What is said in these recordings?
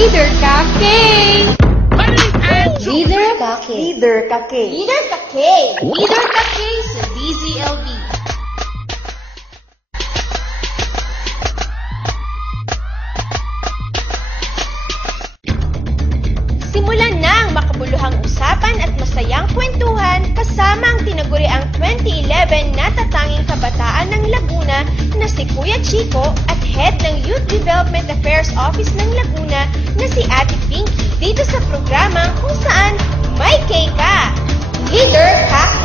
Leader K. Leader K. Leader K. Leader K. Leader K sa DZLV. Simulan na ang makabuluhang usapan at masayang kwentuhan kasama ang tinaguriang 2011 na tatanging kabataan ng Laguna na si Kuya Chico at Head ng Youth Development Affairs Office ng Laguna na si Ate Pinky dito sa programa kung saan may K ka. Leader K.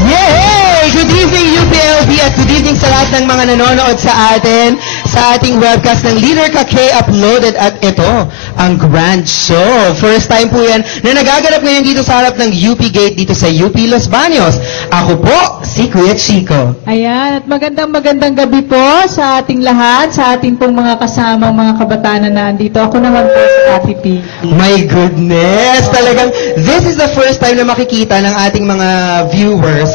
Yay! Good evening, UPLB, at good evening sa lahat ng mga nanonood sa atin sa ating webcast ng Leader K uploaded at ito, ang Grand Show. First time po yan na nagaganap ngayon dito sa harap ng UP Gate dito sa UP Los Baños. Ako po, si Kuya Chico. Ayan, at magandang gabi po sa ating lahat, sa ating pong mga kasamang mga kabataan na nandito. Ako naman po si Ate P. My goodness! Talagang, this is the first time na makikita ng ating mga viewers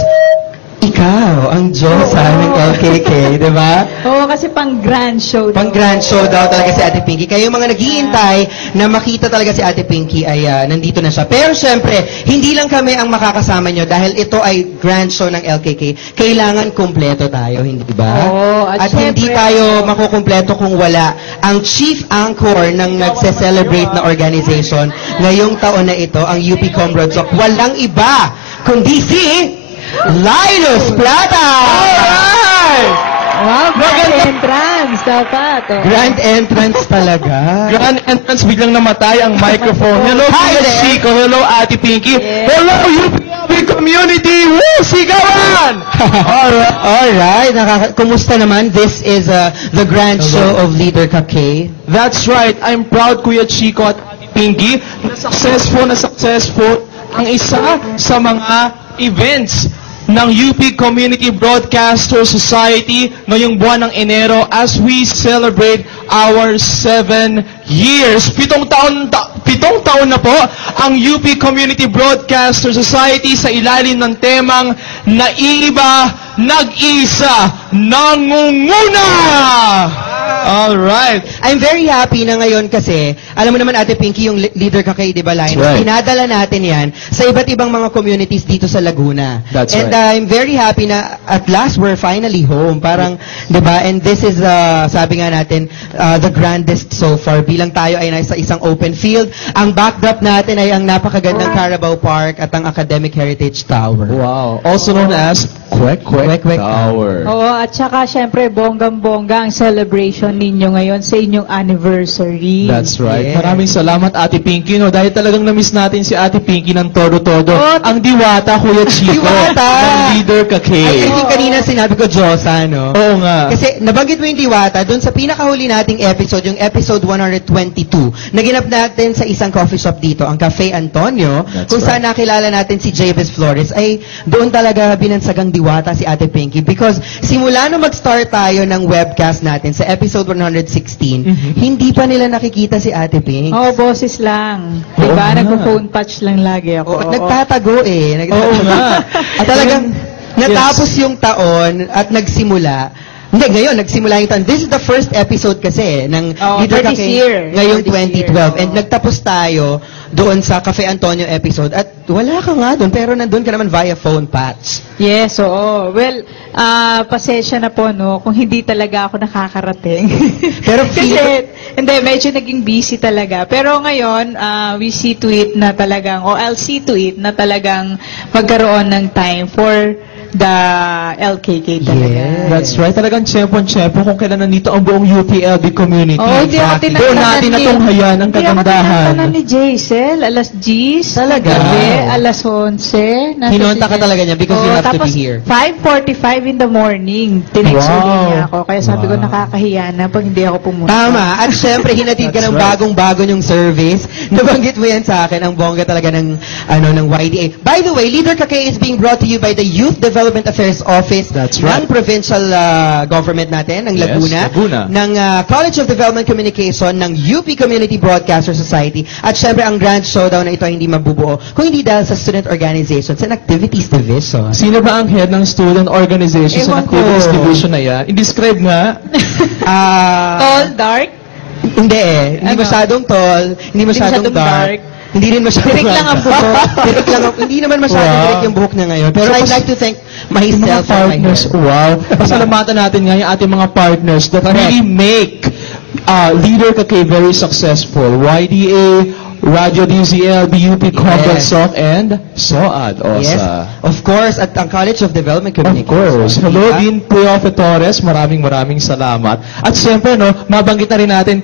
ikaw, ang Diyosa ng LKK, di ba? Oo, kasi pang grand show. Pang grand show daw talaga si Ate Pinky. Kayo mga naghihintay na makita talaga si Ate Pinky ay nandito na siya. Pero syempre, hindi lang kami ang makakasama nyo dahil ito ay grand show ng LKK. Kailangan kumpleto tayo, hindi ba? Oo, at hindi tayo makukumpleto kung wala ang chief anchor ng nagse-celebrate na organization ngayong taon na ito, ang UP Comrades. Walang iba kundi si Linus Plata! Alright! Wow, grand entrance dapat. Oh. Grand entrance talaga. Grand entrance, biglang namatay ang microphone. Hello, Hi Kuya there. Chico. Hello, Ate Pinky. Yes. Hello, UPLB community. Woo! Sigawan! Alright. Kumusta naman? This is the grand show of Leader K. That's right. I'm proud, Kuya Chico at Ate Pinky, na successful ang isa sa mga events ng UP Community Broadcaster Society ngayong buwan ng Enero as we celebrate our 7 years. 7 taon na po ang UP Community Broadcaster Society sa ilalim ng temang Naiiba, Nag-isa, Nangunguna! Alright. I'm very happy na ngayon kasi, alam mo naman Ate Pinky, yung Leader K, di ba, Linus? Right. Pinadala natin yan sa iba't ibang mga communities dito sa Laguna. That's and right. I'm very happy na at last we're finally home. Parang, di ba? And this is, sabi nga natin, the grandest so far. Bilang tayo ay nasa isang open field. Ang backdrop natin ay ang napakagandang Carabao Park at ang Academic Heritage Tower. Wow. Also known as Kwek Tower. Oo, at saka syempre bonggang-bongga ang celebration ninyo ngayon sa inyong anniversary. That's right. Yeah. Maraming salamat, Ate Pinky. No? Dahil talagang na-miss natin si Ate Pinky ng todo-todo. Oh, ang diwata, Kuya Chico. Diwata! Ng Leader K. I think kanina sinabi ko Diyosa, no? Oo nga. Kasi nabanggit mo yung diwata, doon sa pinakahuli nating episode, yung episode 122, naginap natin sa isang coffee shop dito, ang Cafe Antonio, That's kung right. saan nakilala natin si Javis Flores, ay doon talaga binansagang diwata si Ate Pinky. Because simula nung mag-start tayo ng webcast natin sa episode 116, hindi pa nila nakikita si Ate Pink. Oo, boses lang. Diba? Oo, Nagpo-phone patch lang lagi ako. Oo, nagtatago eh. Oo nga. At talagang natapos yung taon at nagsimula. Hindi, ngayon, nagsimula yung taon. This is the first episode kasi ng Leader for this K year. ngayong For this 2012. year. And nagtapos tayo doon sa Cafe Antonio episode. At wala ka nga doon, pero nandun ka naman via phone patch. Yes, oo. Well, pasensya na po, no, kung hindi talaga ako nakakarating. Pero Kasi, hindi, medyo naging busy talaga. Pero ngayon, we see to it na talagang, o I'll see to it na talagang magkaroon ng time for the LKK talaga. Yes. That's right. Talagang tiyempo kung kailan nandito ang buong UPLB community. Oh, hindi ako Exactly. tinatanan Doon natin natunghayan ang Hindi ako kagandahan. tinatanan ni Jaisel. Alas 10. Talaga? Gabi, alas 11. Nasa Hinunta ka si- talaga niya because you have to be here. 5:45 in the morning. Tinext Wow. niya ako. Kaya sabi ko, Wow. nakakahiya na pag hindi ako pumunta. Tama. At syempre, hinatid ka That's ng right. bagong-bago yung service. Nabanggit mo yan sa akin, ang bongga talaga ng, ng YDA. By the way, Leader K is being brought to you by the Youth Development Affairs Office That's right. ng provincial government natin, ng Yes, Laguna, Laguna. ng College of Development Communication, ng UP Community Broadcaster Society, at syempre ang grand showdown na ito ay hindi mabubuo kung hindi dahil sa Student Organizations and Activities Division. Sino ba ang head ng Student Organizations Ewan and Activities ko. Division na yan? I-describe nga. Tall, dark. Hindi eh. Hindi Ano? masyadong tall, hindi masyadong masyadong dark. dark. Hindi rin masyadong Direk lang ang buhok. Direk lang ang, hindi naman masyadong Wow. direk yung buhok niya ngayon. Pero So, I'd pas- like to thank Yung mga myself and my partners, hair. wow. Pasalamatan natin nga yung ating mga partners that really make Leader Kakay very successful. YDA, Radio DZL, BUP, Combat Yes. Soc, and SOAD Yes, OSA. of course, at ang College of Development Of Communication. course. Hello, Diba? Dean Cleofe Torres. Maraming salamat. At siyempre, no, mabanggit na rin natin,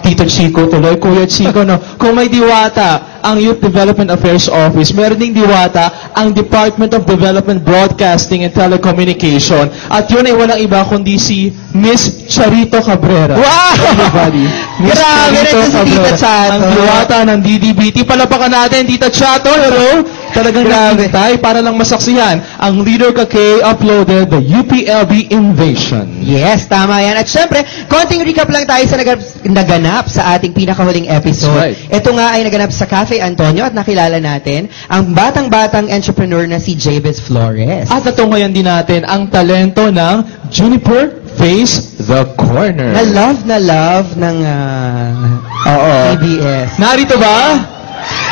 Tito Chico tuloy, Kuya Chico, no, kung may diwata ang Youth Development Affairs Office, meron ding diwata ang Department of Development Broadcasting and Telecommunication. At yun ay walang iba kundi si Miss Charito Cabrera. Wow! Everybody. Miss Grabe, Charito nandun si Tita Cabrera. Chato. Ang diwata ng DDBT. Palapakan natin, Tita Chato. Hello. Talagang Grabe. naghintay para lang masaksihan ang Leader Kakay uploaded the UPLB Invasion. Yes, tama yan. At syempre, konting recap lang tayo sa naganap sa ating pinakahuling episode. That's right. Ito nga ay naganap sa Cafe Antonio at nakilala natin ang batang-batang entrepreneur na si Jabez Flores. At natungayan din natin ang talento ng Juniper Face the Corner. na love ng Oo. PBS. Narito ba?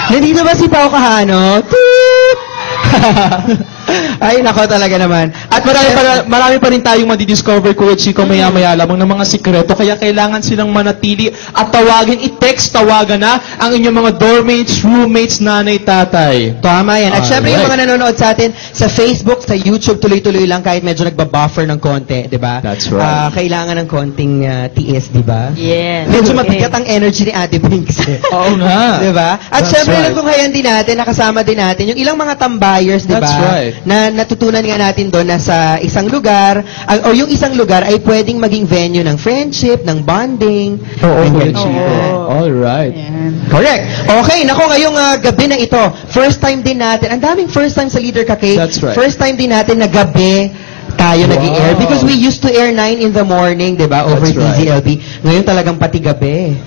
Nandito ba si Pao Kahano? Toot! Ay, nako talaga naman. At marami pa rin tayong madidiscover, Kuya Chico, maya-maya lamang ng mga sikreto. Kaya kailangan silang manatili at tawagin, tawagan na ang inyong mga doormates, roommates, nanay, tatay. Tama yan. At syempre yung Alright. mga nanonood sa atin sa Facebook, sa YouTube, tuloy-tuloy lang kahit medyo nagbabuffer ng konti, di ba? That's right. Kailangan ng konting tiis, di ba? Yes. Medyo Okay. mabigat ang energy ni Ate Pinks. Oo nga. Di ba? At That's syempre, right. natunghayan din natin, nakasama din natin yung ilang mga tambayers, di ba? That's right. Na natutunan nga natin doon na sa isang lugar, o yung isang lugar ay pwedeng maging venue ng friendship, ng bonding. Oo, Kuya Ganyan. Chico. Alright. Ayan. Correct. Okay, nako ngayong gabi na ito, first time din natin, ang daming first time sa Leader Kakay. That's right. First time din natin na gabi tayo Wow. nag-i-air because we used to air 9 in the morning, 'di ba, over That's right. DZLB. Ngayon talagang pati gabi.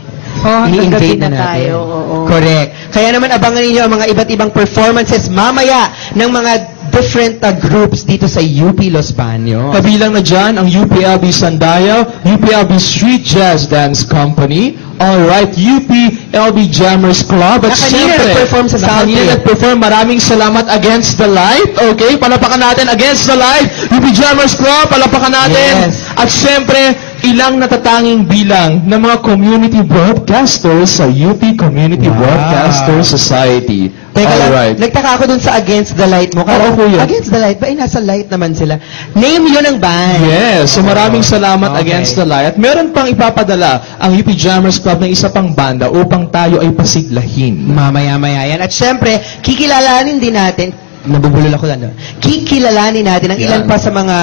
Oh, hanggang Ini-invade gabi na natin. tayo. Oo. Correct. Kaya naman abangan niyo ang mga iba't ibang performances mamaya ng mga different groups dito sa UP Los Baños. Kabilang na dyan ang UPLB Sandayaw, UPLB Street Jazz Dance Company, alright, UPLB Jammers Club, at Na kanina syempre, nag-perform sa na kanina Southfield. nag-perform. Maraming salamat Against the Light, okay? Palapakan natin Against the Light, UP Jammers Club, palapakan natin. Yes. At syempre, ilang natatanging bilang ng mga community broadcasters sa UP Community Wow. Broadcasters Society. Teka lang, Alright. nagtaka ako dun sa Against the Light mo. Oo, kuya. Against the Light? Ba, nasa light naman sila. Name yun ang band. Yes, so maraming salamat Okay. Against the Light. At meron pang ipapadala ang UP Jammers Club ng isa pang banda upang tayo ay pasiglahin. Mamaya-maya yan. At syempre, kikilalanin din natin, nabubulol ako lang, no? Kikilalanin natin ang ilan Yan. pa sa mga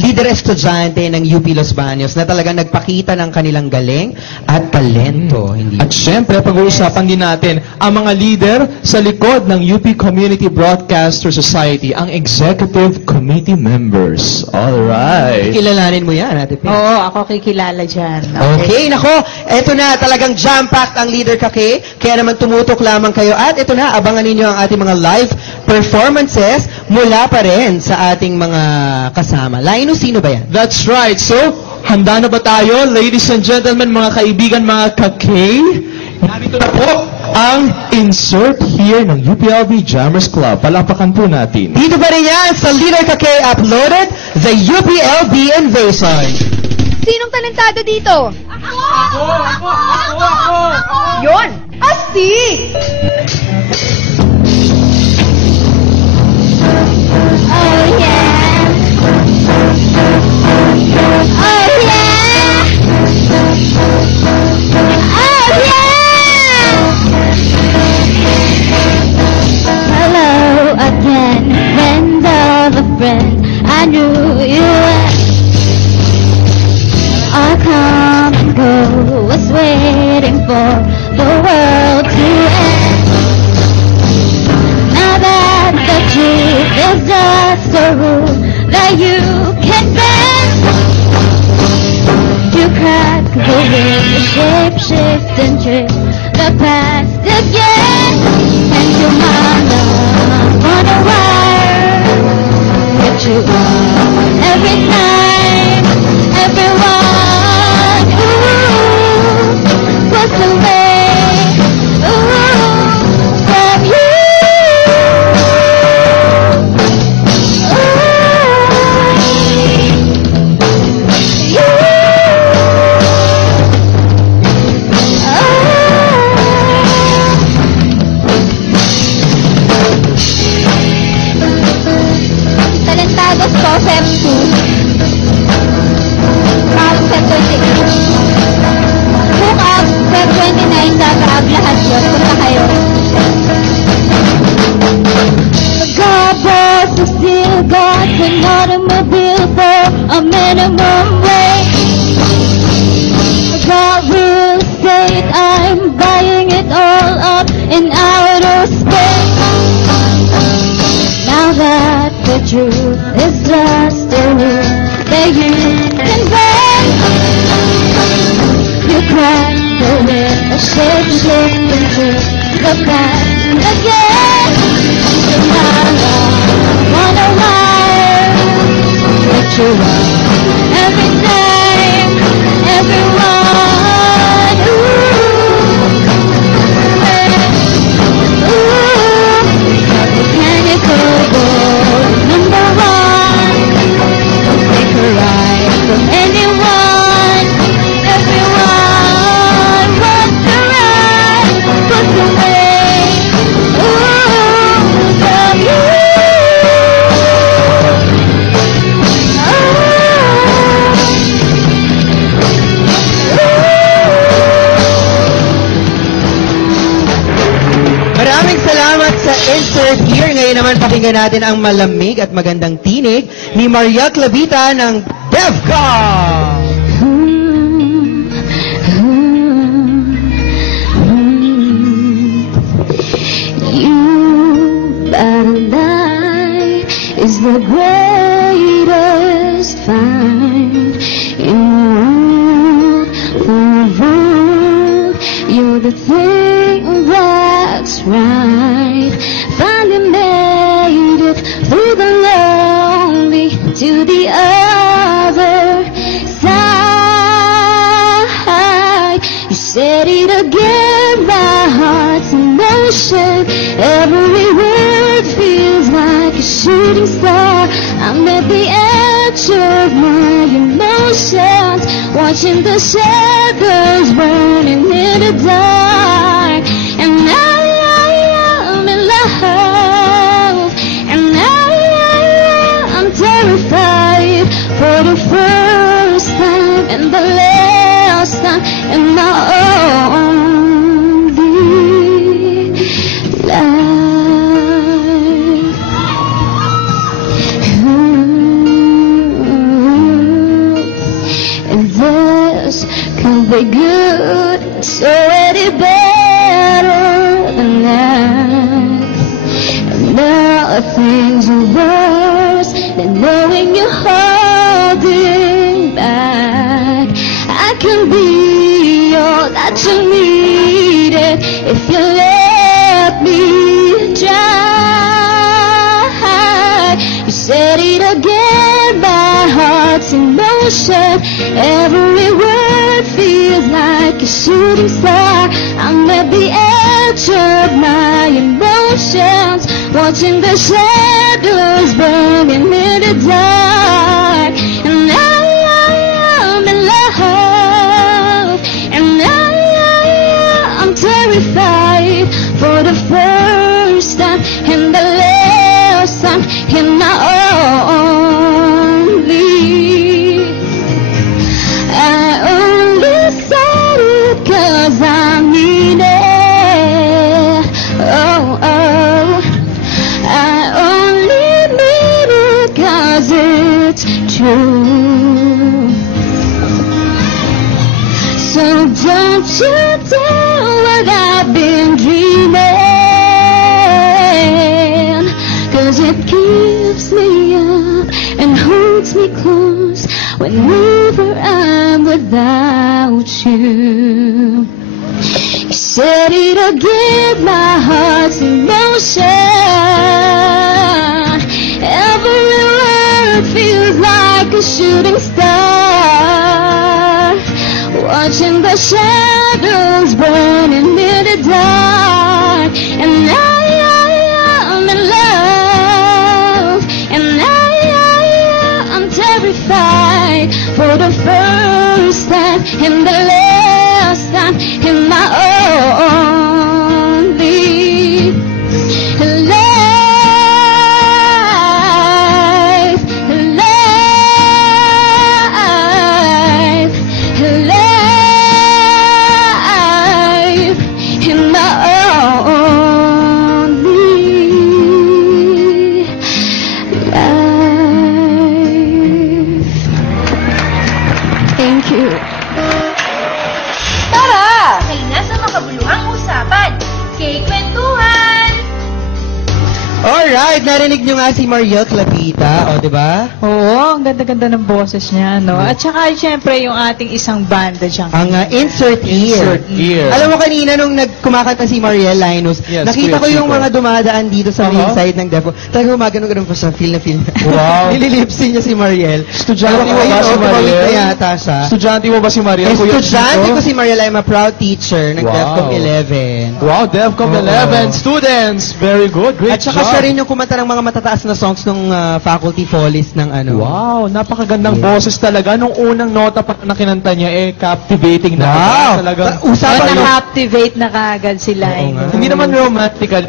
leader estudyante ng UP Los Baños na talagang nagpakita ng kanilang galing at talento. Hindi At syempre, pag-uusapan din natin ang mga leader sa likod ng UP Community Broadcaster Society, ang Executive Committee Members. Alright. Kilalanin mo yan, Ate Pin. Oo, ako kikilala dyan. Okay, nako, eto na, talagang jam-packed ang Leader Kakay, kaya naman tumutok lamang kayo at eto na, abangan ninyo ang ating mga live performances mula pa rin sa ating mga kasama. Laino, sino ba yan? That's right. So, handa na ba tayo, ladies and gentlemen, mga kaibigan, mga kakay? Narito na po ang insert here ng UPLB Jammers Club. Palapakan po natin. Dito pa rin yan sa Leader Kakay uploaded, the UPLB Invasion. Sinong talentado dito? Ako! Yon! Astig! Oh yeah. Oh yeah. Oh yeah. Hello again, friend of a friend. I knew you were. Our come and go was waiting for the world to end. Now that the truth is just a rule that you can bend, you crack the wind, shape, shift and trick the past again. And your mama on a wire, get you on every night, everyone. Ooh. in outer space. Now that the truth is just a rule that you convey, you crack the whip, a shape into the past again. And now I wonder why what you want every day, everyone. Mechanical goal number one. Take a ride from anyone, everyone wants to ride, puts away, from you. Maraming salamat sa insert here. Ngayon naman pakinggan natin ang malamig at magandang tinig ni Maria Clavita ng DevCo! You better lie is the greatest find in the world. For a world, you're the thing that's right. Finally made it through the lonely to the other side. You said it again, my heart's in motion. Every word feels like a shooting star. I'm at the edge of my emotions, watching the shadows burning in the dark. And I'm in love, and I'm terrified for the first time and the last time in my only life. And this could be good, so any better than that. And there are things worse than knowing you're holding back. I can be all that you needed if you let me try. You said it again, my heart's in motion. Every word feels like a shooting star. I'm at the edge of my emotions, watching the shadows burning in the dark. And I'm in love, and I'm terrified for the first time and the last time in my only. I only said it 'cause I mean it. Oh, I only mean it 'cause it's true. So don't you tell what I've been dreaming, 'cause it keeps me up and holds me close whenever I'm without you. You said it again, my heart's in motion. Every word feels like a shooting star, watching the shadows burning in the dark. And I'm in love, and I'm terrified for the first time and the last time in my only life, life, life in my only life. Thank you. Alright, narinig nyo nga si Mariel Clapita, o, di ba? Oo, ang ganda-ganda ng boses niya, no? At saka, syempre, yung ating isang banda dyan. Ang insert ear. Insert ear. Alam mo kanina nung kumakanta si Mariel Linus, Yes, nakita ko Kuya yung Chico. mga dumadaan dito sa main Uh-huh. side ng depo. Talagang gumagano-gano pa siya, feel na feel. Wow. Nililipsin niya si Mariel. Estudyante Pero mo ba ayun, si tumawid Mariel? na yata siya. Estudyante mo ba si Mariel? Kuya Estudyante Chico? ko si Mariel. I'm a proud teacher ng Wow. DEFCON 11. Wow, DEFCON Oo. 11 students. Very good. Great At saka job. siya rin yung kumanta ng mga matataas na songs ng faculty follies ng ano. Wow, napakagandang Yeah. boses talaga. Nung unang nota pa na kinanta niya, captivating na. Wow! Talagang, Usapan yung... Na-captivate na kagad sila. Oo nga. hindi naman romantical.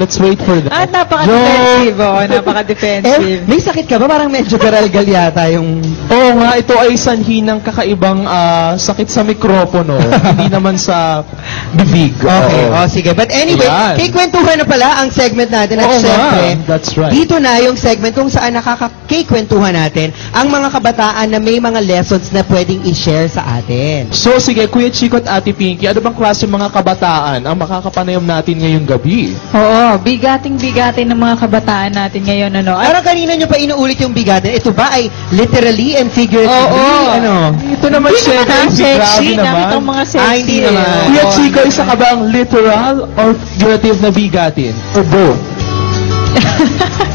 Let's wait for that. At napaka-defensive, napaka-defensive. may sakit ka ba? Parang medyo garalgal yata yung... Oo nga, ito ay sanhi ng kakaibang sakit sa mikropono. Hindi naman sa bibig. Okay, Oo. sige. But anyway, Yan. kikwentuhan na pala ang segment natin. At Oo nga, syempre, that's right. dito na yung segment kung saan nakakikwentuhan natin ang mga kabataan na may mga lessons na pwedeng i-share sa atin. So sige, Kuya Chico at Ate Pinky, ano bang klase mga kabataan ang makakapanayam natin ngayong gabi? Oo, bigating-bigating ng mga kabataan natin ngayon, ano? At, Parang kanina nyo pa inuulit yung bigatin. Ito ba ay literally and figuratively? Oo. Ano? Ito naman hindi naman ang grabe sexy, naman. nakita ang mga sexy. hindi naman. Oo. Kuya Chico, isa ka ba ang literal or figurative na bigatin? Or both?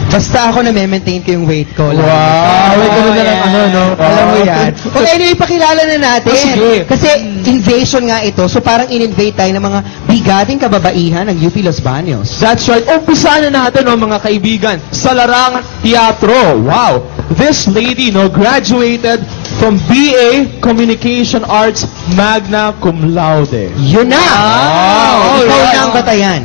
Basta ako na-maintain ko yung weight ko. Wow, may ganun na lang yan. ano, no? Alam mo yan. Okay, anyway, pakilala na natin. Oh, sige. Kasi invasion nga ito, so parang in-invade tayo ng mga bigating kababaihan ng UP Los Baños. That's right. Umpisahan na natin, no, mga kaibigan, sa larangan teatro. Wow! This lady, no, graduated from BA Communication Arts Magna Cum Laude. Yun na! Wow! Ikaw Alright. na ang batayan.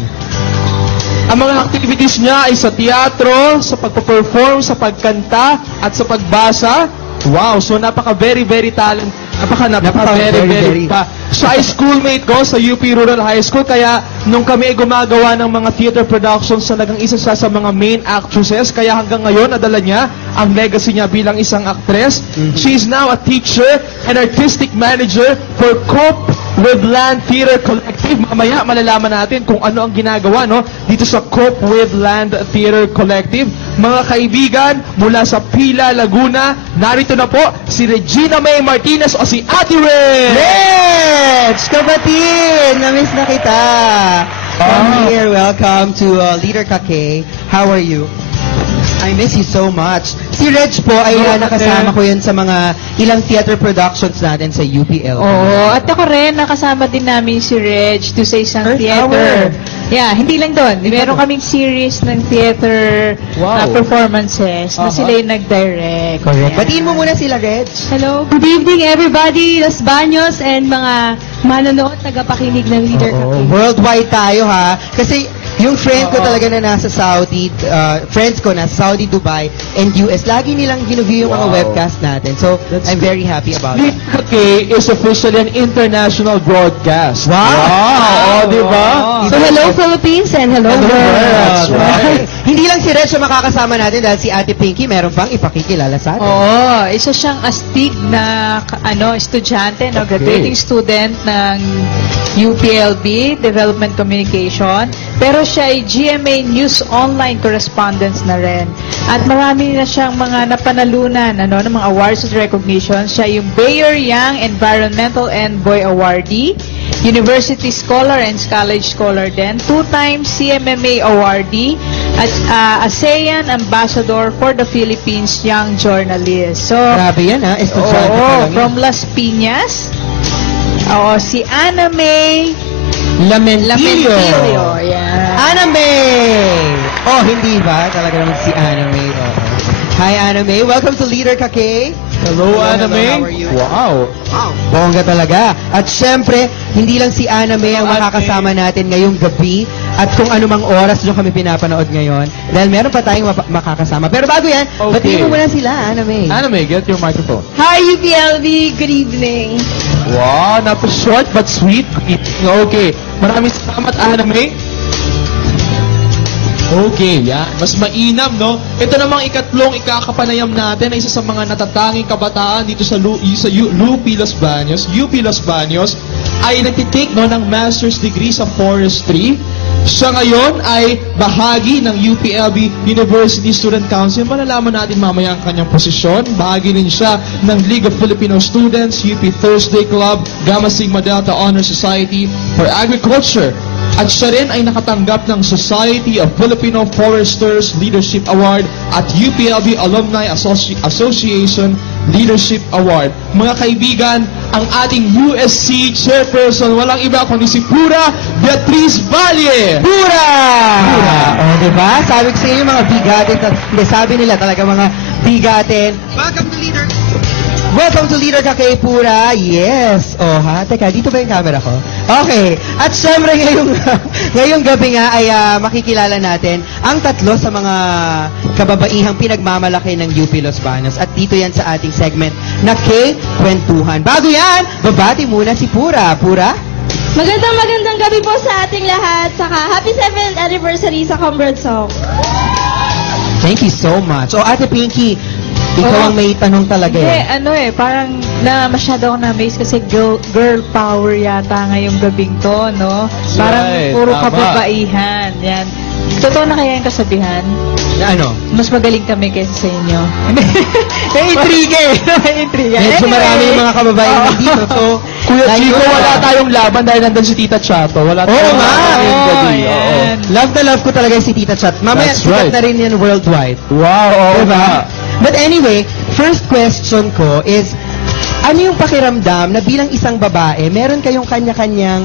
Ang mga activities niya ay sa teatro, sa pagpa-perform, sa pagkanta, at sa pagbasa. Wow! So, very talent. Very pa. Siya ay schoolmate ko sa UP Rural High School, kaya nung kami ay gumagawa ng mga theater productions, talagang isa siya sa mga main actresses, kaya hanggang ngayon, nadala niya ang legacy niya bilang isang actress. She is now a teacher and artistic manager for Cope with Land Theater Collective. Mamaya, malalaman natin kung ano ang ginagawa, no, dito sa Cope with Land Theater Collective. Mga kaibigan, mula sa Pila, Laguna, narito na po si Regina May Martinez o si Ate Red! Reg! Kapatid! Namiss na kita! Come here, welcome to Leader Kake. How are you? I miss you so much. Si Reg po ay nakasama ko yun sa mga ilang theater productions natin sa UPL. Oo, at ako rin, nakasama din namin si Reg to sa isang Earth theater. Hour. Yeah, hindi lang doon. Meron kaming series ng theater Wow. performances na sila yung nag-direct. Correct. Yeah. Batiin mo muna sila, Reg. Hello, good evening everybody, Los Baños and mga manonood, tagapakinig ng Leader Kake. Worldwide tayo, ha? Kasi yung friend ko talaga na nasa Saudi, friends ko na Saudi, Dubai, and US, lagi nilang view yung mga Wow. webcast natin. So, I'm very happy about it. Leader Kake is officially an international broadcast. Wow! Oh, di ba? So hello Philippines and hello world. That's right. Hindi lang si Reg ang makakasama natin dahil si Ate Pinky meron pang ipakikilala sa atin. Oo, isa siyang astig na estudyante, no, graduating student ng UPLB, Development Communication. Pero siya ay GMA News Online Correspondence na rin. At marami na siyang mga napanalunan, ng mga awards at recognition. Siya yung Bayer Young Environmental Envoy Awardee, University Scholar and College Scholar din, 2-time CMMA awardee, at ASEAN Ambassador for the Philippines Young Journalist. So, Grabe yan, ha? Estudyante pa lang yan. from Las Piñas. Oo, si Ana May Lamentillo. Yan. Ana May! Oh, hindi ba? Talaga naman si Ana May. Oh. Hi, Ana May. Welcome to Leader Kake. Hello, Ana May. How are you? Wow. Bongga talaga. At syempre, hindi lang si Ana May ang Hello, Ana makakasama natin ngayong gabi at kung anumang oras nyo kami pinapanood ngayon. Dahil meron pa tayong makakasama. Pero bago yan, Okay. batiin mo muna sila, Ana May. Ana May, get your microphone. Hi UPLB, good evening. Wow, short but sweet. Okay. Maraming salamat, Ana May. Okay, yan. Mas mainam, no? Ito namang ikatlong ikakapanayam natin ay isa sa mga natatanging kabataan dito sa UP Los Baños ay nagtitake, no, ng master's degree sa forestry. Siya ngayon ay bahagi ng UPLB University Student Council. Malalaman natin mamaya ang kanyang posisyon. Bahagi rin siya ng League of Filipino Students, UP Thursday Club, Gamma Sigma Delta Honor Society for Agriculture. At siya rin ay nakatanggap ng Society of Filipino Foresters Leadership Award at UPLB Alumni Association Leadership Award. Mga kaibigan, ang ating USC Chairperson, walang iba kundi si Pura Beatriz Valle. Pura! O, diba? Sabi ko sa inyo, mga bigatin. Sabi nila talaga mga bigatin. Welcome to Leader Ka Kay Pura. Yes. Oh, ha? Teka, dito ba yung camera ko? Okay. At syempre, ngayong gabi nga ay makikilala natin ang tatlo sa mga kababaihang pinagmamalaki ng UP Los Baños. At dito yan sa ating segment na K-Kwentuhan. Bago yan, babati muna si Pura. Pura? Magandang gabi po sa ating lahat. Saka happy 7th anniversary sa Comrade Song. Thank you so much. O, Ate Pinky, ikaw ang may tanong talaga Hindi, parang masyado ako na-amaze kasi girl power yata ngayong gabing to, no? Parang Right, puro tama. kababaihan. Yan. Totoo na kaya yung kasabihan? Na ano? Mas magaling kami kaysa sa inyo. May intriga eh. May intriga. Medyo marami yung mga kababaihan dito. So, Kuya dahil Chico, yun, wala tayong laban dahil nandun si Tita Chato. Wala Oo tayong nga. laban ngayong gabi. Oo, yan. Love na love ko talaga si Tita Chat. Mamaya, That's sikat right. na rin yan worldwide. Wow, oo Diba? nga. But anyway, first question ko is, ano yung pakiramdam na bilang isang babae, meron kayong kanya-kanyang,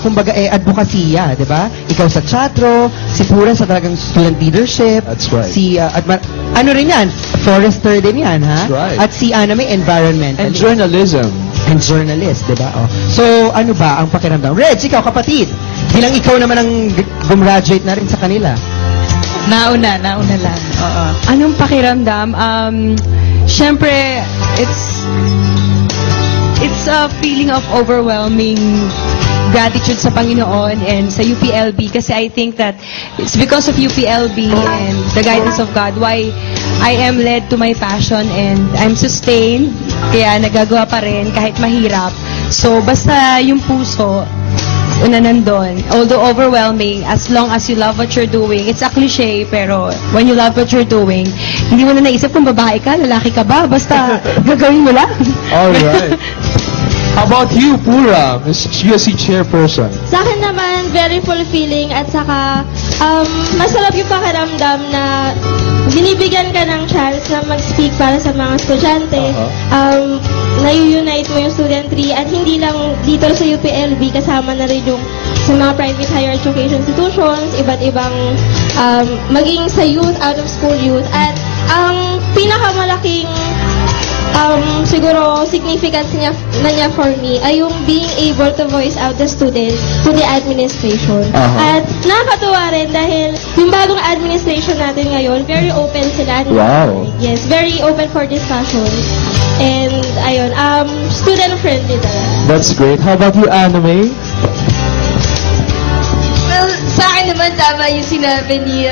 kumbaga, advokasya, di ba? Ikaw sa chatro, si Pura sa talagang student leadership. That's right. Si, ano rin yan? Forester din yan, ha? That's right. At si Ana may environmental. And journalism. And journalist, di ba? Oh. So, ano ba ang pakiramdam? Reg, ikaw, kapatid. Bilang ikaw naman ang gumraduate na rin sa kanila. Nauna lang. Oo. Anong pakiramdam? Syempre, it's a feeling of overwhelming gratitude sa Panginoon and sa UPLB kasi I think that it's because of UPLB and the guidance of God why I am led to my passion and I'm sustained kaya nagagawa pa rin kahit mahirap. So, basta yung puso una nandun. Although overwhelming, as long as you love what you're doing, it's a cliche, pero when you love what you're doing, hindi mo na naisip kung babae ka, lalaki ka ba, basta gagawin mo lang. Alright. How about you, Pura, Miss USC Chairperson? Sa akin naman, very fulfilling at saka masarap yung pakiramdam na binibigyan ka ng chance na mag-speak para sa mga estudyante. Na-unite mo yung studentry at hindi lang dito sa UPLB, kasama na rin yung sa mga private higher education institutions, iba't ibang maging sa youth, out of school youth. At ang pinakamalaking siguro significance niya for me ay yung being able to voice out the students to the administration. At nakakatuwa rin dahil yung bagong administration natin ngayon, very open sila. Wow. Yes, very open for discussion. And ayun, student friendly talaga. That's great. How about you, Anime? Well, sa akin naman tama yung sinabi ni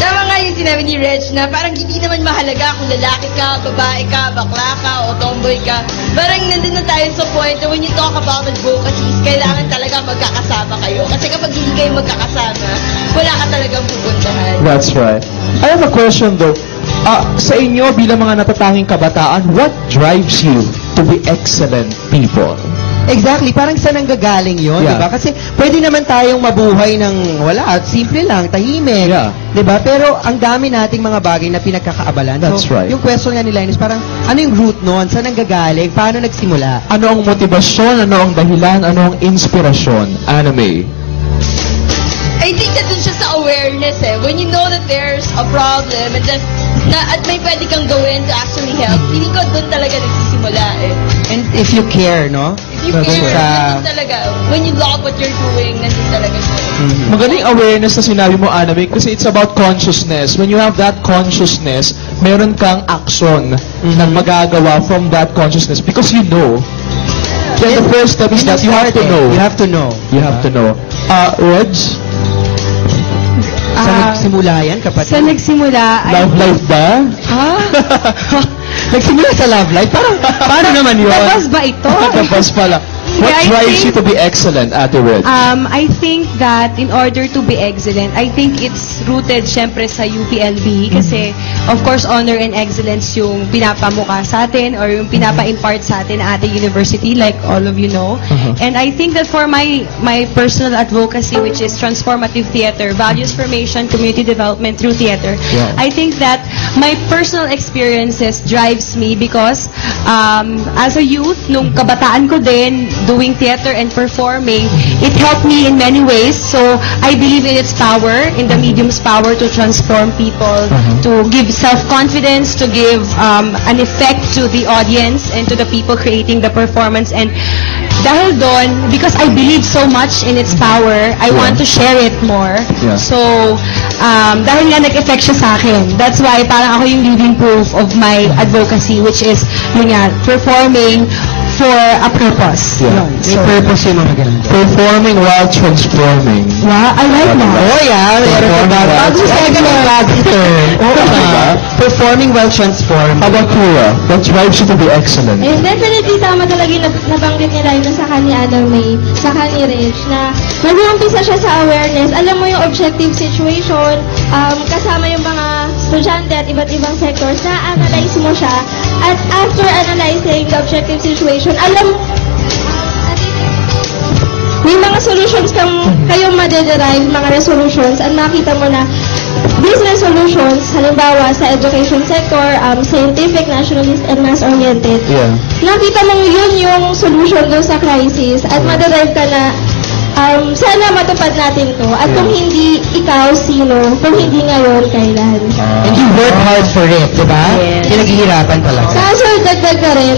tama nga yung sinabi ni Reg na parang hindi naman mahalaga kung lalaki ka, babae ka, bakla ka, o tomboy ka. Parang nandun na tayo sa point na when you talk about advocacies, kailangan talaga magkakasama kayo. Kasi kapag hindi kayo magkakasama, wala ka talagang pupuntahan. That's right. I have a question though. Sa inyo bilang mga natatanging kabataan, what drives you to be excellent people? Exactly, parang saan ang gagaling yun, Yeah. di ba? Kasi pwede naman tayong mabuhay ng wala, simple lang, tahimik, Yeah. di ba? Pero ang dami nating mga bagay na pinagkakaabalan. That's right. Yung question nga nila is parang, ano yung root nun? Saan ang gagaling? Paano nagsimula? Ano ang motibasyon? Ano ang dahilan? Ano ang inspirasyon? Anime. I think that dun siya sa awareness When you know that there's a problem and then, at may pwede kang gawin to actually help, feeling ko dun talaga nagsisimula And if you care, no? If you care, Sa- nandun talaga. When you love what you're doing, nandun talaga siya. Magaling awareness na sinabi mo, Anime, kasi it's about consciousness. When you have that consciousness, meron kang action na magagawa from that consciousness because you know. Then the first step is that you have to know. You have to know. You have to know. Reg? Sa nagsimula yan, kapatid? Sa nagsimula, Love life ba? Nagsimula sa love life? Paano naman yun? Tapos ba ito? Tapos pala. What I drives you think- to be excellent, Ate Red? I think that in order to be excellent, I think it's rooted syempre sa UPLB kasi of course honor and excellence yung pinapamukha sa atin or yung pinapa-impart sa atin at ating university like all of you know. And I think that for my personal advocacy which is transformative theater, values formation, community development through theater, Yeah. I think that my personal experiences drives me because as a youth, nung kabataan ko din, doing theater and performing, it helped me in many ways. So I believe in its power, in the medium's power to transform people, to give self-confidence, to give an effect to the audience and to the people creating the performance. And dahil doon, because I believe so much in its power, I want to share it more. Yeah. So, dahil nga nag-effect siya sa akin, that's why parang ako yung living proof of my advocacy, which is, yun nga, performing for a purpose. Yeah. Yun. May purpose yung mga ganun. Performing while transforming. Wow, I like that. Oh, yeah. Meron ka ba? Performing Bago sa bagster. Oo ba? Performing while transformed. How about Kura? What drives you to be excellent? And definitely tama talaga yung nabanggit niya rin na sa ni Adam May, sa ni Rich, na nag-uumpisa siya sa awareness. Alam mo yung objective situation, kasama yung mga estudyante at iba't ibang sectors, na-analyze mo siya. At after analyzing the objective situation, alam may mga solutions kayong madederive, mga resolutions, at makita mo na these resolutions, halimbawa sa education sector, scientific, nationalist, and mass-oriented, Yeah. nakita mo yun yung solution doon sa crisis at maderive ka na sana matupad natin to. At kung hindi ikaw, sino? Kung hindi ngayon, kailan? And you work hard for it, di ba? Yes. Pinaghihirapan talaga. Kaso dagdag na rin,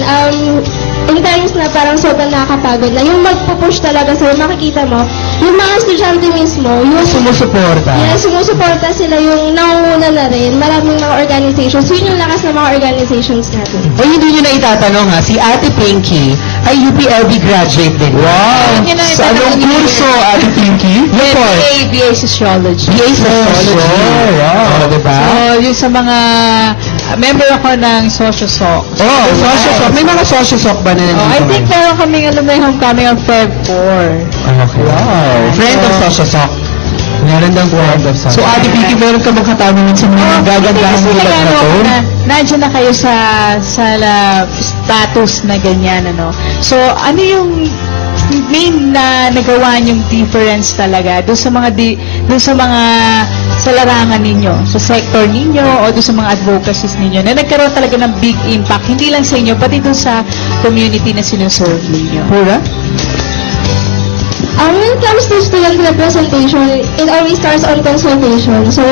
in times na parang sobrang nakakapagod na, yung magpupush talaga sa'yo, makikita mo, yung mga estudyante mismo, yung Sumusuporta. yes, sumusuporta sila, yung nangunguna na rin, maraming mga organizations, yun yung lakas ng mga organizations natin. O hindi nyo na itatanong ha, si Ate Pinky ay UPLB graduate din. Wow! Yun na, Sa anong itatanong kurso, Ate Pinky? BA Sociology. BA Sociology. Wow. Oh, diba? So, yung sa mga member ako ng Socio-Soc. Oh, Socio-Soc. May mga Socio-Soc ba na nandito? I think ngayon? meron kaming alumni homecoming on Feb 4. Okay. Wow. Friend of Socio-Soc. Meron daw friend of Socio-Soc. So, Ate Pinky, meron ka bang katanungan sa mga gagandahan Kasi nila na to? nandiyan na kayo sa status na ganyan, ano. So, ano yung main na nagawa yung difference talaga doon sa mga sa larangan ninyo, sa sector ninyo o doon sa mga advocacies ninyo na nagkaroon talaga ng big impact, hindi lang sa inyo, pati doon sa community na sinuserve ninyo. Pura? When it comes to student representation, it always starts on consultation. So,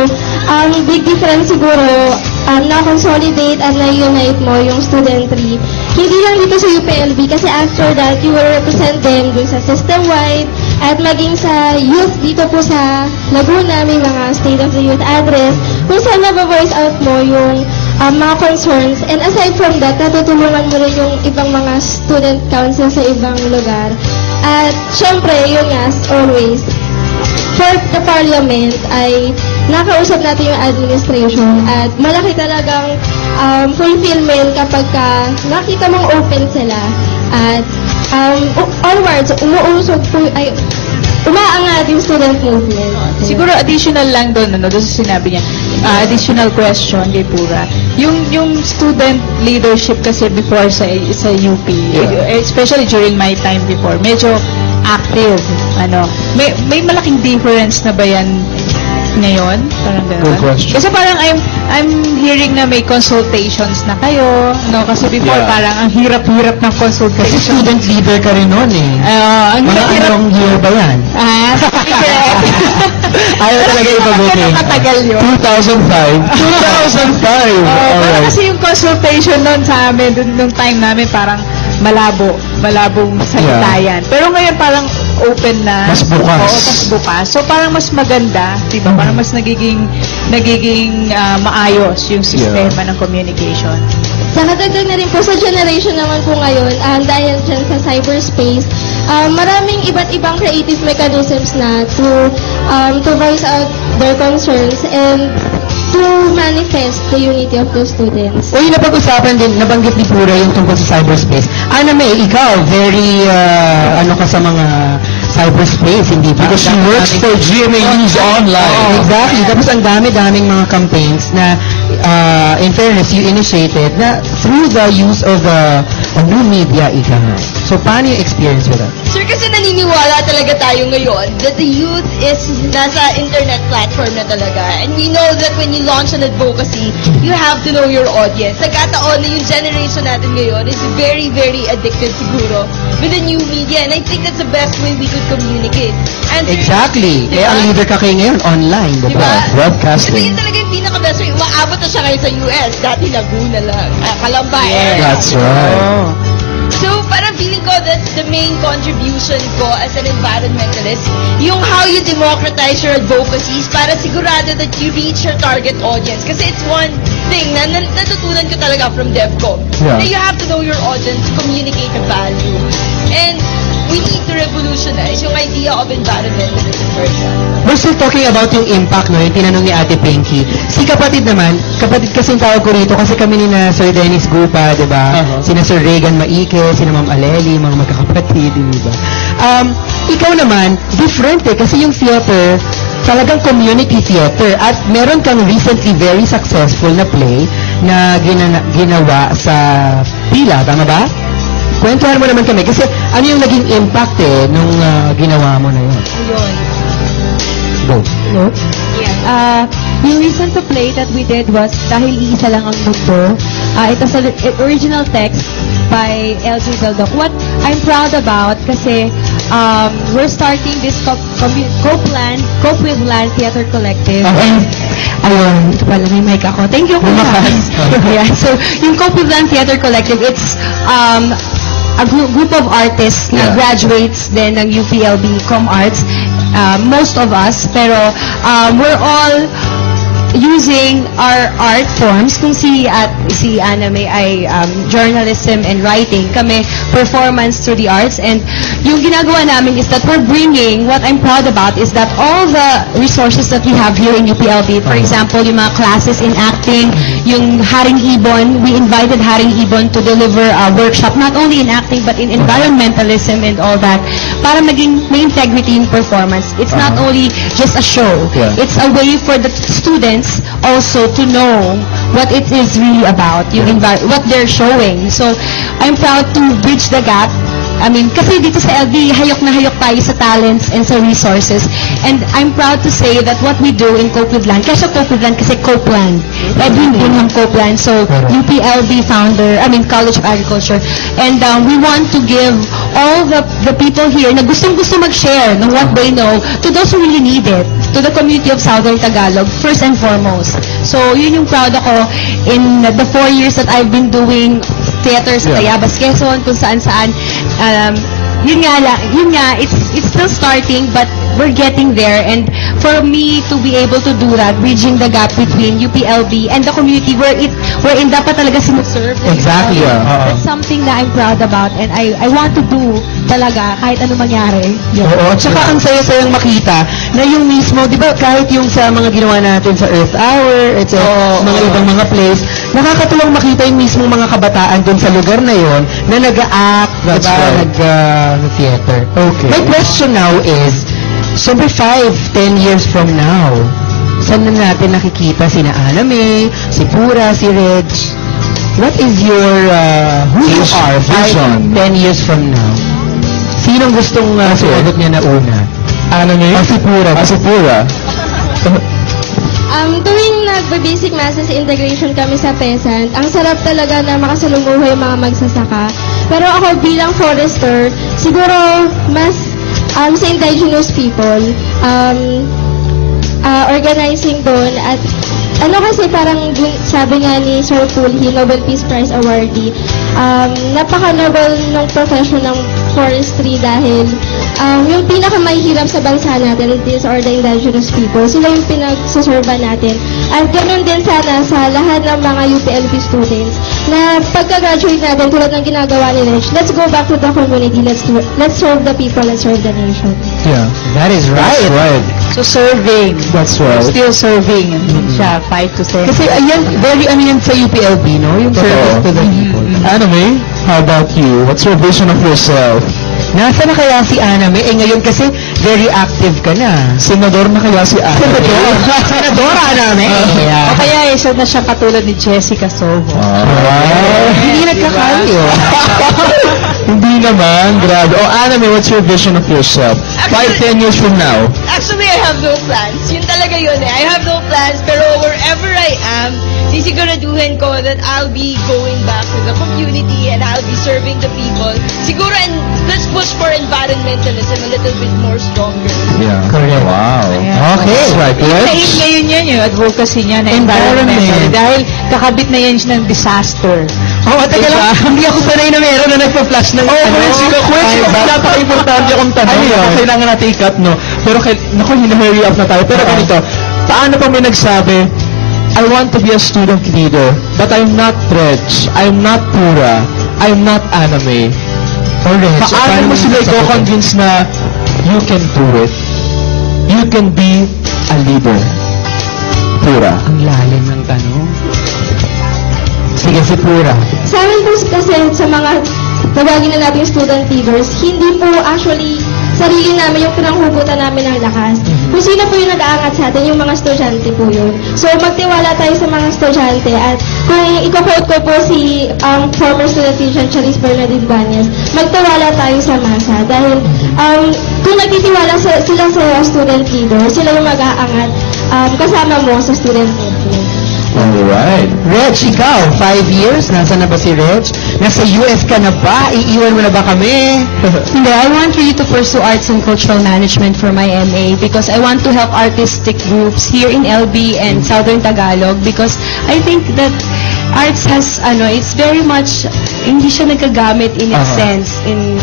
big difference siguro, na-consolidate at na-unite mo yung studentry. Hindi lang dito sa UPLB kasi after that, you will represent them dun sa system-wide at maging sa youth dito po sa Laguna, may mga State of the Youth address kung saan na-voice out mo yung mga concerns. And aside from that, natutulungan mo rin yung ibang mga student council sa ibang lugar. At syempre, yun nga, as always, for the parliament ay nakausap natin yung administration at malaki talagang fulfillment kapag nakita mong open sila at onwards, umaangat yung student movement. Siguro additional lang doon, ano, doon sa sinabi niya, additional question kay Pura. Yung student leadership kasi before sa UP, especially during my time before, medyo active, ano. May malaking difference na ba yan ngayon? Parang gano'n. Good question. Kasi parang I'm hearing na may consultations na kayo, no? Kasi before Yeah. parang ang hirap-hirap ng Kasi consultation. student leader ka rin noon eh. Ang Mga hirap-hirap. anong year ba yan? Ayaw talaga ipabukin. Ganun katagal yun. 2005. 2005. Parang Alright. kasi yung consultation noon sa amin, nung time namin, parang malabong salita yan. Pero ngayon parang open na. Mas bukas. Oo, mas bukas. So parang mas maganda, di ba? Parang mas nagiging maayos yung sistema ng communication. Sa katagdag na rin po sa generation naman po ngayon, dahil dyan sa cyberspace, maraming iba't ibang creative mechanisms na to voice out their concerns and to manifest the unity of the students. O yung napag-usapan din, nabanggit ni Pura yung tungkol sa cyberspace. Ana May, ikaw, very, ano ka sa mga cyberspace, hindi ba? Because she works for GMA News Online. Exactly. Tapos ang dami-daming mga campaigns na, in fairness, you initiated na through the use of new media, ika nga. So, paano yung experience with that? Sir, kasi naniniwala talaga tayo ngayon that the youth is nasa internet platform na talaga. And we know that when you launch an advocacy, you have to know your audience. Nagkataon na yung generation natin ngayon is very, very addicted siguro with the new media. And I think that's the best way we could communicate. And Exactly. Diba? Eh, ang leader ka kayo ngayon, online, diba? Diba? Kasi Broadcasting. yun talaga yung pinaka-best way. Umaabot na siya ngayon sa US. Dati Laguna lang. Kalamba, That's right. So, parang feeling ko that's the main contribution ko as an environmentalist. Yung how you democratize your advocacies para sigurado that you reach your target audience. Kasi it's one thing na natutunan ko talaga from DevCom. Yeah. Na you have to know your audience to communicate the value. And we need to revolutionize yung idea of environmentalism, for example. We're still talking about yung impact, no? Yung tinanong ni Ate Pinky. Si kapatid naman, kapatid kasing tawag ko rito kasi kami ni na Sir Dennis Gupa, di ba? Sina Sir Regan Maike, sina Ma'am Aleli, mga magkakapatid, di ba? Ikaw naman, different eh, kasi yung theater, talagang community theater. At meron kang recently very successful na play na ginawa sa Pila, tama ba? Kwentuhan mo naman kami kasi ano yung naging impact nung ginawa mo na yun? Ayun. Go. No? Yes. Yung recent play that we did was Dahil Iisa Lang Ang Mundo. It was an original text by LJ Daldoc. What I'm proud about kasi we're starting this Cope with Land Theater Collective. And ayun, ito pala may mic ako. Thank you. Yeah, so yung Cope with Land Theater Collective, it's a group of artists na graduates din ng UPLB Com Arts, most of us, pero we're all using our art forms. Kung si Ana May ay journalism and writing, kami performance through the arts, and yung ginagawa namin is that we're bringing, what I'm proud about is that all the resources that we have here in UPLB, for example, yung mga classes in acting, yung Haring Ibon, we invited Haring Ibon to deliver a workshop, not only in acting but in environmentalism and all that, para maging may integrity in performance. It's not only just a show. It's a way for the students also to know what it is really about, yung what they're showing. So, I'm proud to bridge the gap. I mean, kasi dito sa LB, hayok na hayok tayo sa talents and sa resources. And I'm proud to say that what we do in Cope with Land, kasi Cope with Land, kasi Copeland. Edwin Bingham Copeland. So, UPLB founder, College of Agriculture. And we want to give all the people here na gustong-gusto mag-share ng what they know to those who really need it, to the community of Southern Tagalog, first and foremost. So, yun yung proud ako in the 4 years that I've been doing theater sa Tayabas, Quezon, kung saan-saan. Yun nga, it's still starting, but we're getting there. And for me to be able to do that, bridging the gap between UPLB and the community wherein dapat talaga sinuserve. Exactly. That's something that I'm proud about, and I want to do talaga kahit ano mangyari. Oo, tsaka ang saya-sayang makita na yung mismo, di ba, kahit yung sa mga ginawa natin sa Earth Hour, mga ibang mga plays, nakakatuwang makita yung mismo mga kabataan dun sa lugar na yon na nag-act, nag-theater. Okay. My question now is, siyempre 5-10 years from now, saan na natin nakikita sina Ana May, si Pura, si Reg? What is your, who you are 5-10 years from now? Sinong gustong sumagot niya na una? Ana May? Si Pura. Si Pura. Tuwing nagbe-basic masses integration kami sa Pesant, ang sarap talaga na makasalumuha yung mga magsasaka. Pero ako bilang forester, siguro mas sa indigenous people, organizing doon at kasi parang sabi nga ni Sir Fulhi, Nobel Peace Prize awardee, napaka-noble ng profession ng forestry dahil yung pinakamahihirap sa bansa natin, these are the indigenous people. Sila yung pinagsaserva natin. At ganoon din sana sa lahat ng mga UPLB students na pagka-graduate natin tulad ng ginagawa ni Rich, let's go back to the community, let's serve the people, let's serve the nation. Yeah. That is right. That's right. So serving. That's right. Still serving. Siya, 5 to 7. Kasi ayan, very ano yan sa UPLB, no? Yung service to the people. Anime, how about you? What's your vision of yourself? Nasa na kaya si Aname? ngayon kasi very active ka na. Senador na kaya si Aname? Senadora Aname? O kaya isa na siya katulad ni Jessica Soho. Hindi nagkakayo. Hindi naman, grabe. Anime, what's your vision of yourself? 5-10 years from now? Actually, I have no plans. Yun talaga yun eh. I have no plans, pero wherever I am, sisiguraduhin ko that I'll be going back to the community and I'll be serving the people. Siguro, and let's push for environmentalism a little bit more stronger. Yeah. Correct. Wow. Okay. That's right. Yung ngayon yan, yung advocacy niya na environmental. Dahil kakabit na yan siya ng disaster. Teka lang, hindi ako sanay na meron na nagpa-flash ng napaka-importante akong tanong. Kailangan natin i-cut, no? Pero, naku, hina-hurry up na tayo. Pero ganito, paano pa may nagsabi, I want to be a student leader, but I'm not Reg, I'm not Pura, I'm not Anime. Paano mo sila i-convince na you can do it? You can be a leader. Pura. Ang lalim ng tanong. Sige, si Pura. Sa amin po kasi sa mga tawagin na natin student leaders, hindi po actually sarili namin yung pinanghugutan namin ng lakas. Kung sino po yung nag-aangat sa atin, yung mga estudyante po yun. So magtiwala tayo sa mga estudyante at kung i-quote ko po si former student teacher Charis Bernadine Banyas, magtiwala tayo sa masa dahil kung nagtitiwala sila sa student leader, sila yung mag-aangat kasama mo sa student leader. Alright. Reg, ikaw, 5 years, nasa na ba si Reg? Nasa US ka na ba? Iiwan mo na ba kami? Hindi, I want really to pursue arts and cultural management for my MA because I want to help artistic groups here in LB and Southern Tagalog because I think that arts has, it's very much, hindi siya nagagamit in its sense in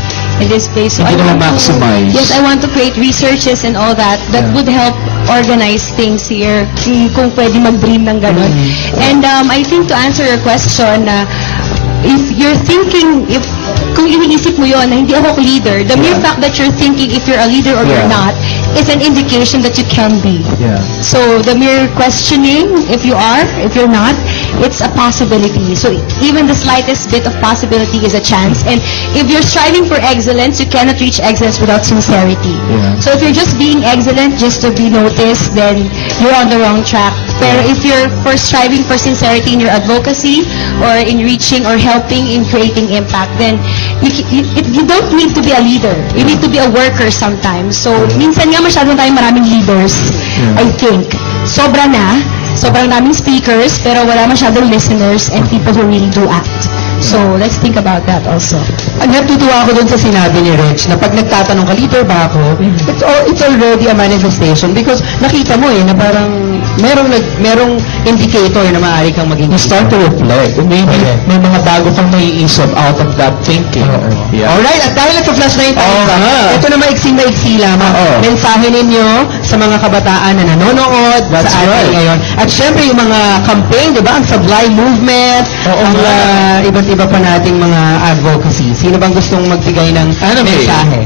this place. So Hindi na maximize. Yes, I want to create researches and all that would help organize things here kung pwede mag-dream ng ganun. And I think to answer your question, if you're thinking, kung iniisip mo yun na hindi ako leader, the mere fact that you're thinking if you're a leader or you're not is an indication that you can be. Yeah. So the mere questioning, if you are, if you're not, it's a possibility. So even the slightest bit of possibility is a chance. And if you're striving for excellence, you cannot reach excellence without sincerity. Yeah. So if you're just being excellent just to be noticed, then you're on the wrong track. Pero if you're striving for sincerity in your advocacy or in reaching or helping in creating impact, then you don't need to be a leader. You need to be a worker sometimes. So minsan nga masyadong tayong maraming leaders, I think. Sobrang daming speakers, pero wala masyadong listeners and people who really do act. So, let's think about that also. Natutuwa ako dun sa sinabi ni Reg na pag nagtatanong ka, leader ba ako? It's already a manifestation because nakita mo na parang merong indicator na maaari kang maging You start to reflect. Maybe may mga bago kang naiisip out of that thinking. Yeah. Alright, at dahil nagpa-flash na yung time, ito na maiksi lamang. Mensahe ninyo sa mga kabataan na nanonood sa atin ngayon. At syempre yung mga campaign, di ba? Ang Sublime Movement, ang iba't iba pa nating mga advocacy. Sino bang gustong magbigay ng mensahe?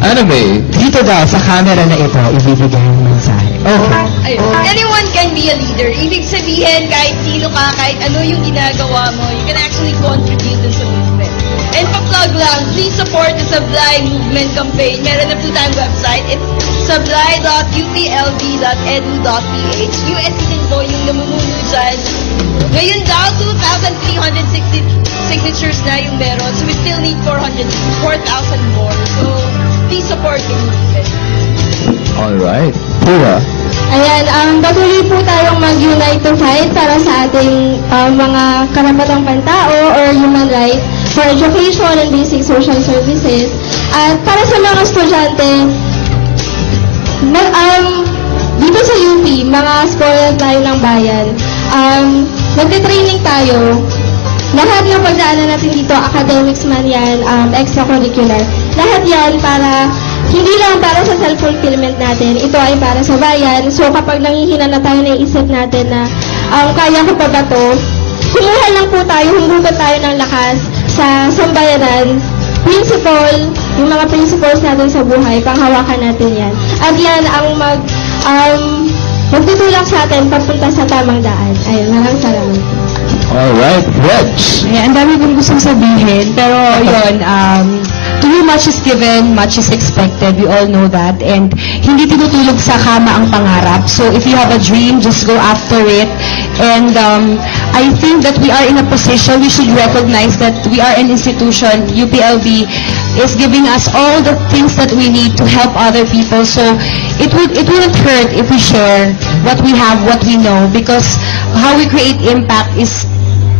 Anime. Dito daw, sa camera na ito, ibibigay yung mensahe. Okay. Anyone can be a leader. Ibig sabihin, kahit sino ka, kahit ano yung ginagawa mo, you can actually contribute dun sa movement. And pa-plug lang, please support the Sublime Movement campaign. Meron na po tayong website. It's sublime.uplb.edu.ph. USC din po yung namumuno dyan. Ngayon daw, 2,360 signatures na yung meron. So we still need 4,000 more. So please support the movement. Alright. Pura. Ayan, patuloy po tayong mag-unite to fight para sa ating mga karapatang pantao or human rights for education and basic social services. At para sa mga estudyante, dito sa UP, mga scholar tayo ng bayan, nagte-training tayo. Lahat ng pagdaanan natin dito, academics man yan, extracurricular, lahat yan para hindi lang para sa self-fulfillment natin, ito ay para sa bayan. So kapag nanghihina na tayo, naisip natin na kaya ko pa ba to? Kumuha lang po tayo, humugot tayo ng lakas sa sambayanan. Principle, yung mga principles natin sa buhay, panghawakan natin yan. At yan ang magtutulak sa atin papunta sa tamang daan. Ayun, maraming salamat. Alright, Reg. Ang dami kong gustong sabihin, pero yun, to whom much is given, much is expected. We all know that. And hindi tinutulog sa kama ang pangarap. So if you have a dream, just go after it. And I think that we are in a position, we should recognize that we are an institution, UPLB is giving us all the things that we need to help other people. So it wouldn't hurt if we share what we have, what we know, because how we create impact is,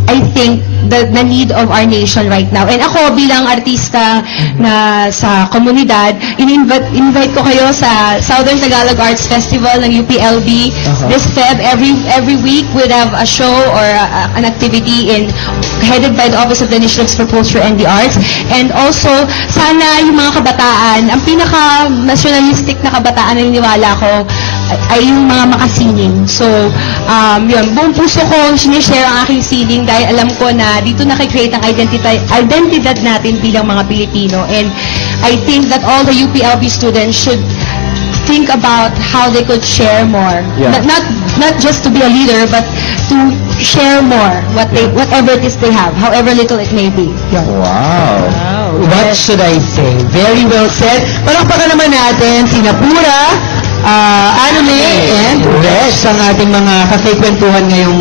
I think, the need of our nation right now. And ako bilang artista na sa komunidad, invite ko kayo sa Southern Tagalog Arts Festival ng UPLB. This Feb, every week we'll have a show or an activity headed by the Office of the Initiatives for Culture and the Arts. And also, sana yung mga kabataan, ang pinaka-nationalistic na kabataan na niniwala ko ay yung mga makasining. So, yun, buong puso ko sinishare ang aking sining dahil alam ko na dito nakikreate ang identidad natin bilang mga Pilipino. And I think that all the UPLB students should think about how they could share more. Yeah. Not just to be a leader, but to share more whatever it is they have, however little it may be. Yeah. Wow. What should I say? Very well said. Palakpakan naman natin si Napura, Anime, and Reg, ang ating mga kakikwentuhan ngayong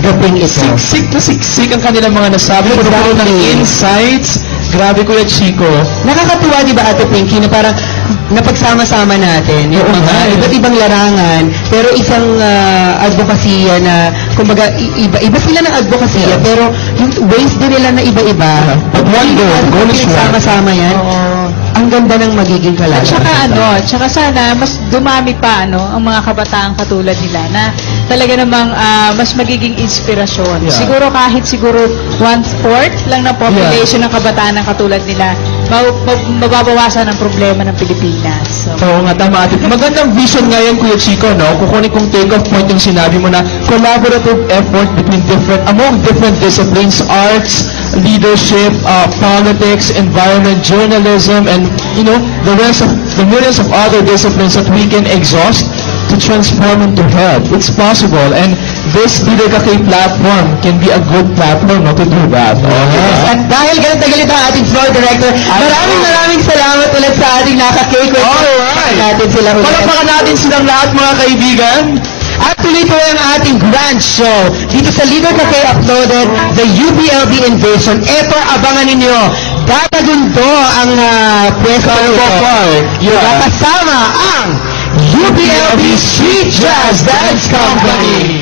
gabing ito. Siksik na siksik ang kanilang mga nasabi. Puro ng insights. Grabe, Kuya Chico. Nakakatuwa, di ba, Ate Pinky, na parang napagsama-sama natin yung mga iba't ibang larangan, pero isang advokasya na, kumbaga, iba sila ng advokasya, pero yung ways din nila na iba-iba. But one goal is one. Sama-sama yan. Ang ganda ng magiging kalagayan. At saka sana mas dumami pa ang mga kabataang katulad nila na talaga namang mas magiging inspirasyon. Yeah. Siguro kahit 1/4 lang na population ng kabataan ng katulad nila, mababawasan ang problema ng Pilipinas. So, Oo nga, tama. Magandang vision ngayon, Kuya Chico, no? Kukunin kong take-off point yung sinabi mo na collaborative effort among different disciplines, arts, leadership, politics, environment, journalism, and, the millions of other disciplines that we can exhaust to transform into health. It's possible, and this Leader Ka K platform can be a good platform to do that. Yes. At dahil ganit na ganit ang ating floor director, maraming salamat ulit sa ating naka-K. Alright. Natin sila ulit. Palakpakan natin silang lahat, mga kaibigan. At tuloy-tuloy ang ating grand show dito sa Leader Ka K Uploaded, the UPLB Invasion. Ito, abangan ninyo. Dadagundo ang pwesto ito. Kasama ang UPLB Street Jazz Dance Company.